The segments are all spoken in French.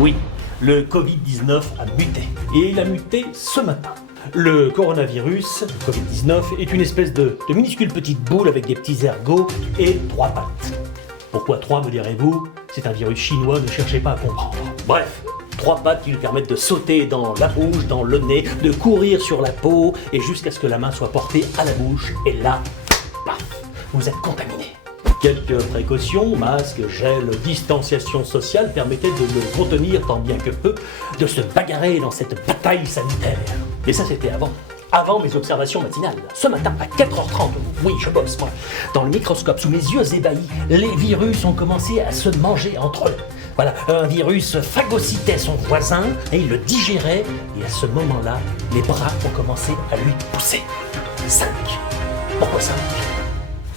Oui, le Covid-19 a muté. Et il a muté ce matin. Le coronavirus, le Covid-19, est une espèce de minuscule petite boule avec des petits ergots et 3 pattes. Pourquoi 3, me direz-vous? C'est un virus chinois, ne cherchez pas à comprendre. Bref, 3 pattes qui lui permettent de sauter dans la bouche, dans le nez, de courir sur la peau, et jusqu'à ce que la main soit portée à la bouche, et là, paf, vous êtes contaminé. Quelques précautions, masque, gel, distanciation sociale permettaient de le contenir tant bien que peu, de se bagarrer dans cette bataille sanitaire. Et ça, c'était avant mes observations matinales. Ce matin, à 4h30, oui, je bosse, moi, dans le microscope, sous mes yeux ébahis, les virus ont commencé à se manger entre eux. Voilà, un virus phagocytait son voisin et il le digérait, et à ce moment-là, les bras ont commencé à lui pousser. 5. Pourquoi 5?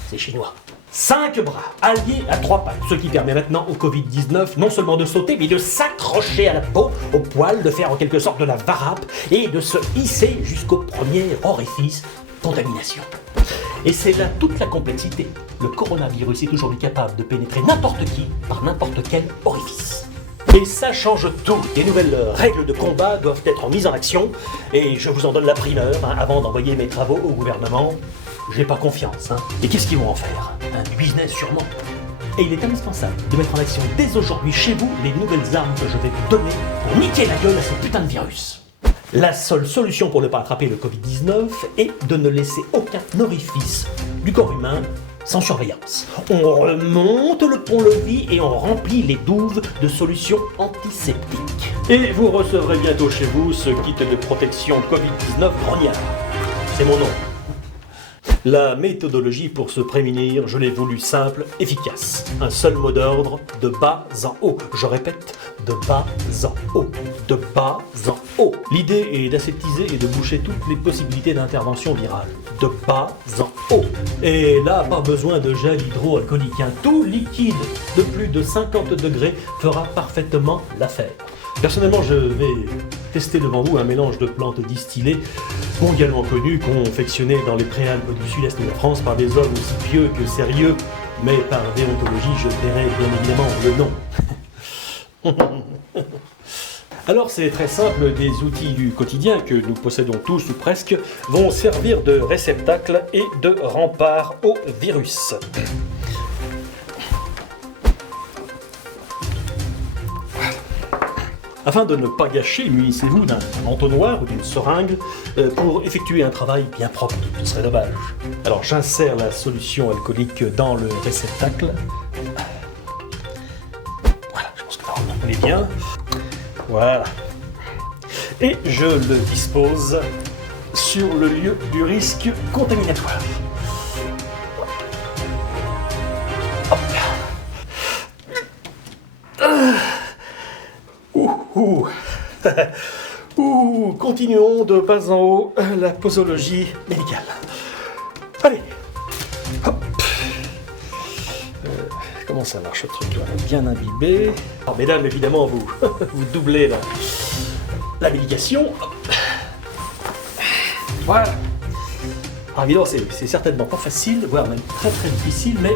C'est chinois. 5 bras alliés à 3 pattes, ce qui permet maintenant au Covid-19 non seulement de sauter, mais de s'accrocher à la peau, au poil, de faire en quelque sorte de la varap et de se hisser jusqu'au premier orifice, contamination. Et c'est là toute la complexité. Le coronavirus est aujourd'hui capable de pénétrer n'importe qui par n'importe quel orifice. Et ça change tout. Des nouvelles règles de combat doivent être mises en action, et je vous en donne la primeur, avant d'envoyer mes travaux au gouvernement. J'ai pas confiance, Et qu'est-ce qu'ils vont en faire? Un business sûrement. Et il est indispensable de mettre en action dès aujourd'hui chez vous les nouvelles armes que je vais vous donner pour niquer la gueule à ce putain de virus. La seule solution pour ne pas attraper le Covid-19 est de ne laisser aucun orifice du corps humain sans surveillance. On remonte le pont-levis et on remplit les douves de solutions antiseptiques. Et vous recevrez bientôt chez vous ce kit de protection Covid-19 grognard. C'est mon nom. La méthodologie pour se prémunir, je l'ai voulu simple, efficace. Un seul mot d'ordre, de bas en haut. Je répète, de bas en haut. De bas en haut. L'idée est d'aseptiser et de boucher toutes les possibilités d'intervention virale. De bas en haut. Et là, pas besoin de gel hydroalcoolique. Tout liquide de plus de 50 degrés fera parfaitement l'affaire. Personnellement, je vais tester devant vous un mélange de plantes distillées mondialement connues, confectionnées dans les préalpes du sud-est de la France par des hommes aussi pieux que sérieux, mais par déontologie, je tairai bien évidemment le nom. Alors c'est très simple, des outils du quotidien que nous possédons tous ou presque vont servir de réceptacle et de rempart au virus. Afin de ne pas gâcher, munissez-vous d'un entonnoir ou d'une seringue pour effectuer un travail bien propre. Ce serait dommage. Alors j'insère la solution alcoolique dans le réceptacle. Voilà, je pense que là on est bien. Voilà. Et je le dispose sur le lieu du risque contaminatoire. Hop là. Continuons de bas en haut la posologie médicale. Allez, hop. Comment ça marche ce truc là? Bien imbibé. Alors mesdames, évidemment, vous doublez la médication. Voilà. Alors évidemment, c'est certainement pas facile, voire même très très difficile, mais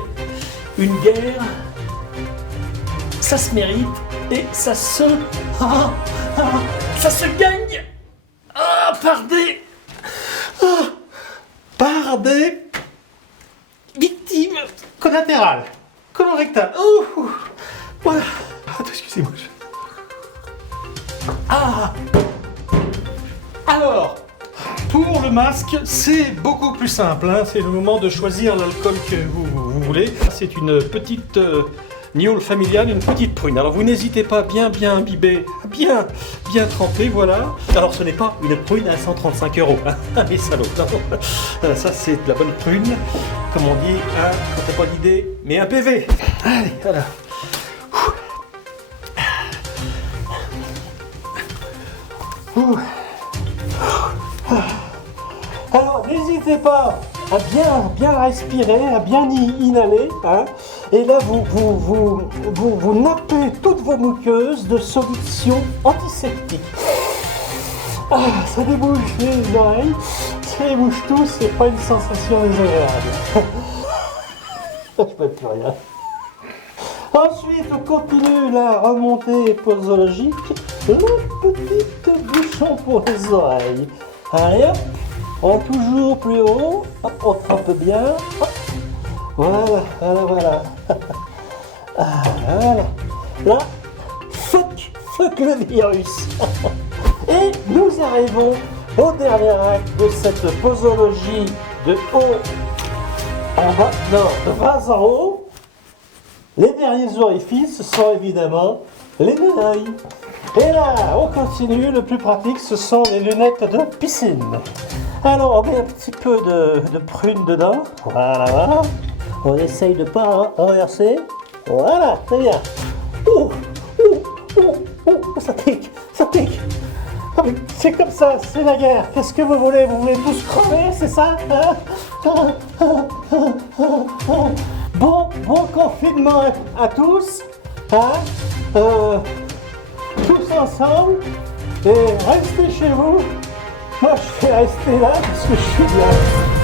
une guerre, ça se mérite. Et ça se gagne par des victimes collatérales, colorectales. Voilà. Excusez-moi. Alors, pour le masque, c'est beaucoup plus simple. C'est le moment de choisir l'alcool que vous voulez. C'est une petite Niol familiale, une petite prune. Alors vous n'hésitez pas à bien imbiber, bien tremper, voilà. Alors ce n'est pas une prune à 135 €, les salauds. Non. Ça c'est de la bonne prune, comme on dit, quand t'as pas d'idée, mais un PV. Allez, voilà. Alors n'hésitez pas à bien respirer, à bien inhaler, et là vous nappez toutes vos muqueuses de solution antiseptique. Ça débouche les oreilles, ça débouche tout, c'est pas une sensation désagréable. Je peux plus rien. Ensuite, on continue la remontée posologique. Le petit bouchon pour les oreilles. Allez hop, on toujours plus haut. Hop, on trempe bien. Hop. Voilà, voilà, voilà. Ah, voilà. Là, fuck le virus. Et nous arrivons au dernier acte de cette posologie de haut en bas, non, de bas en haut. Les derniers orifices sont évidemment les oreilles. Et là, on continue, le plus pratique, ce sont les lunettes de piscine. Alors, on met un petit peu de prune dedans. Voilà, voilà. On essaye de ne pas renverser. Voilà, très bien. Ça pique, ça pique. Ah, mais c'est comme ça, c'est la guerre. Qu'est-ce que vous voulez tous crever, c'est ça, hein? Bon confinement à tous, hein? Tous ensemble, et restez chez vous. Moi, je vais rester là parce que je suis bien.